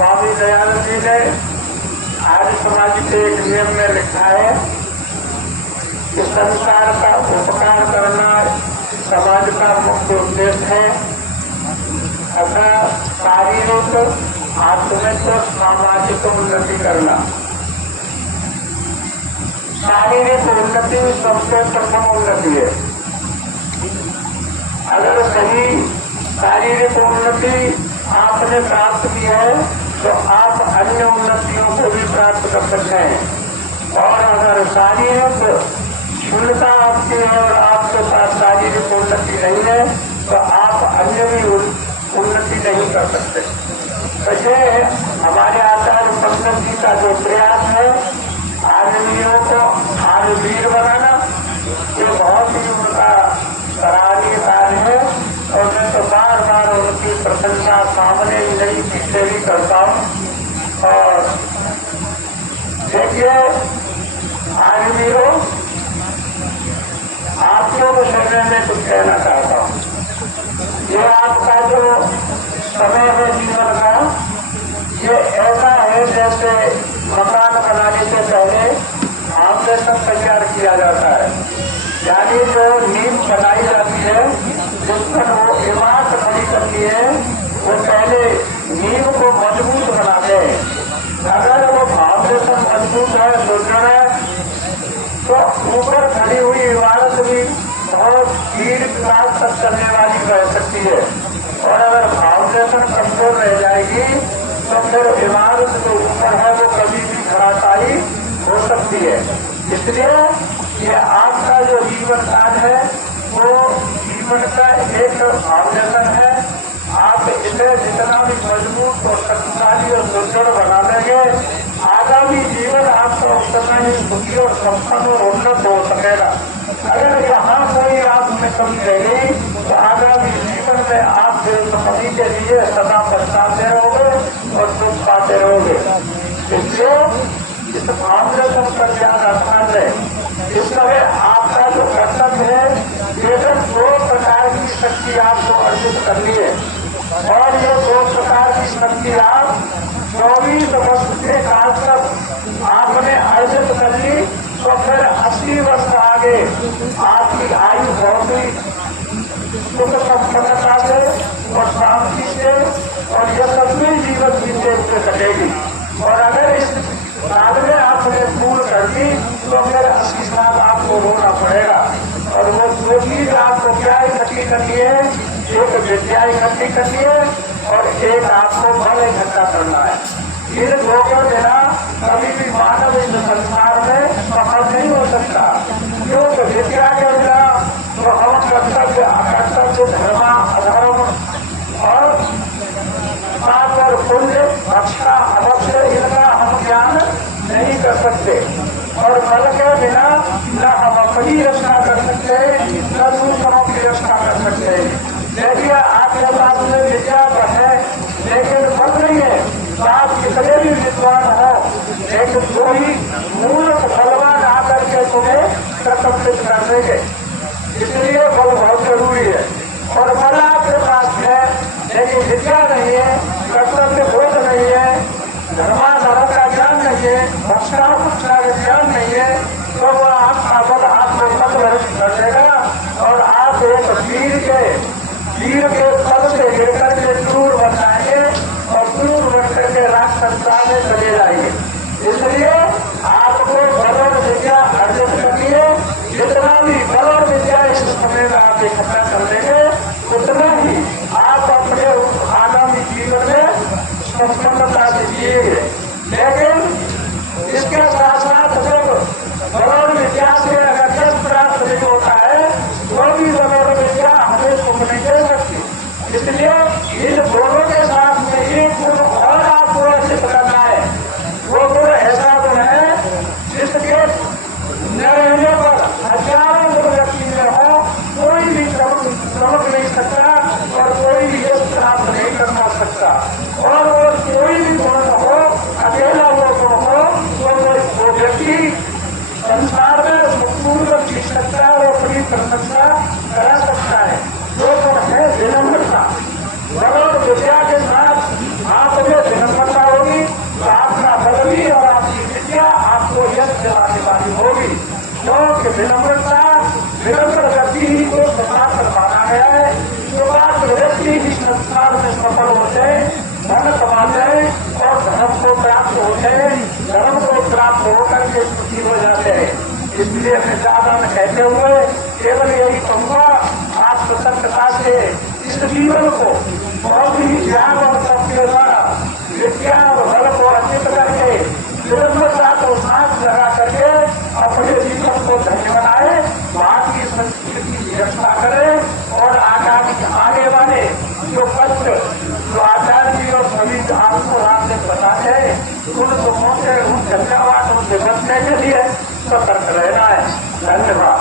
स्वामी दयानंद जी ने आर्य समाज के एक नियम में लिखा है कि संसार का उपकार करना समाज का मुख्य उद्देश्य है। अतः शारीरिक, आत्मिक और सामाजिक उन्नति करना। शारीरिक उन्नति सबसे प्रथम उन्नति है। अगर सही शारीरिक उन्नति आपने प्राप्त की है तो आप अन्य उन्नतियों को भी प्राप्त कर सकते हैं। और अगर शारीरिक क्षमता आपकी है और आपके पास शारीरिक उन्नति नहीं है तो आप अन्य भी उन्नति नहीं कर सकते। वैसे हमारे आचार्य पंकज जी का जो प्रयास है आदमियों को आर्यवीर बनाना, ये बहुत ही उनका सराहनीय कार्य है। और मैं तो बार बार उनकी प्रशंसा सामने ही नहीं पीछे भी करता हूँ। और देखिए आर्यवीरों, आपको विषय में कुछ कहना चाहता हूँ। ये आपका जो समय है जीवन का, ये ऐसा है जैसे मकान बनाने से पहले फाउंडेशन तैयार किया जाता है। यानी जो नींव बनाई जाती है, जिस पर वो इमारत खड़ी करती है, वो पहले नींव को मजबूत बनाते हैं। अगर वो फाउंडेशन मजबूत है, सुदृढ़ है, तो ऊपर खड़ी हुई इमारत भी बहुत दीर्घ काल तक चलने वाली रह सकती है। और अगर फाउंडेशन कमजोर रह जाएगी तो फिर इमारत जो ऊपर है वो कभी भी धराशायी हो सकती है। इसलिए ये आपका जो जीवन काल है वो जीवन का एक फाउंडेशन है। आप इसे जितना भी मजबूत और शक्तिशाली और सुदृढ़ बना लेंगे, आगामी जीवन आपका उतना ही सुखी और संपन्न और उन्नत हो सकेगा। अगर यहाँ कोई आप में कमी रह गई तो आगामी जीवन में आप कमी के लिए सदा पछताते रहोगे और दुख पाते रहोगे। इसलिए इस फाउंडेशन पर ध्यान रखना है। इस तरह आपका जो कर्तव्य है, केवल 2 प्रकार की शक्ति आपको अर्जित करनी है। और ये 2 प्रकार की शक्ति आप 24 वर्ष के काल तक आपने अर्जित कर ली तो फिर 80 वर्ष आगे आपकी आयु बहुत ही सुख संपन्नता से और शांति से और यशस्वी जीवन जीते हुए कटेगी। और अगर इस काल में आपने भूल कर दी तो फिर 80 साल आपको रोना पड़ेगा। और वो 2 चीज आपको क्या इकट्ठी करनी है, एक विद्या इकट्ठी करनी है और एक आपको बल इकट्ठा करना है। इन 2 के बिना कभी भी मानव इस संसार में सफल नहीं हो सकता। क्योंकि विद्या के बिना तो हम कर्तव्य अकर्तव्य, धर्म अधर्म और पाप और पुण्य, अच्छा अवश्य, इनका हम ज्ञान नहीं कर सकते। और बल के बिना न हम अपनी रक्षा कर सकते न दूसरों की रक्षा कर सकते। देखिए आपके पास में विद्या है लेकिन बल नहीं है, तो आप कितने भी विद्वान हो लेकिन कोई मूर्ख बलवान आकर के तुम्हें कर्तव्य कर देंगे। इसलिए बल बहुत जरूरी है। और बल आपके पास है लेकिन विद्या नहीं है, कर्तव्य बोध नहीं है, धर्माधर्म का ज्ञान नहीं है, भक्षा का ज्ञान नहीं है, तो वह आपका बल आपको पद कर देगा और आप एक वीर के पद से लेकर के क्रूर बन जाएंगे और क्रूर बन करके राजसत्ता में चले जाएंगे। इसलिए आपको बल और विद्या अर्जित करनी है। जितना भी बल और विद्या इस समय में आप इकट्ठा कर लेंगे उतना ही आप अपने आगामी जीवन में संपन्नता से जिएंगे। लेकिन इसके साथ साथ जब बल और विद्या से अगर जब प्राप्त नहीं होता है तो भी बल और विद्या हमें सुख नहीं दे सकती। इसलिए इन दोनों के साथ में एक गुण और आपको अर्जित करना है। वो गुण ऐसा गुण है जिसके न रहने पर हजारों गुण व्यक्ति में हो, कोई भी चमक नहीं सकता और कोई भी यश प्राप्त नहीं करना सकता। और वो कोई से धन कमाते और धर्म को प्राप्त होते, धर्म को प्राप्त होकर के सुखी हो जाते हैं। इसलिए मैं ज्यादा न कहते हुए केवल यही कहूँगा, आप सतर्कता से इस जीवन को बहुत ही ज्ञान और तप के द्वारा विद्या और बल को अर्जित करके निरंतरता को साथ लगा करके अपने जीवन को धन्य बनाए, भारत की संस्कृति की रक्षा करें और आगे वाले जो कष्ट जो आचार्य जी और सभी आपको रास्ते बताते हैं उन दुखों से उन धन्यवादों से बचने के लिए सतर्क रहना है। धन्यवाद।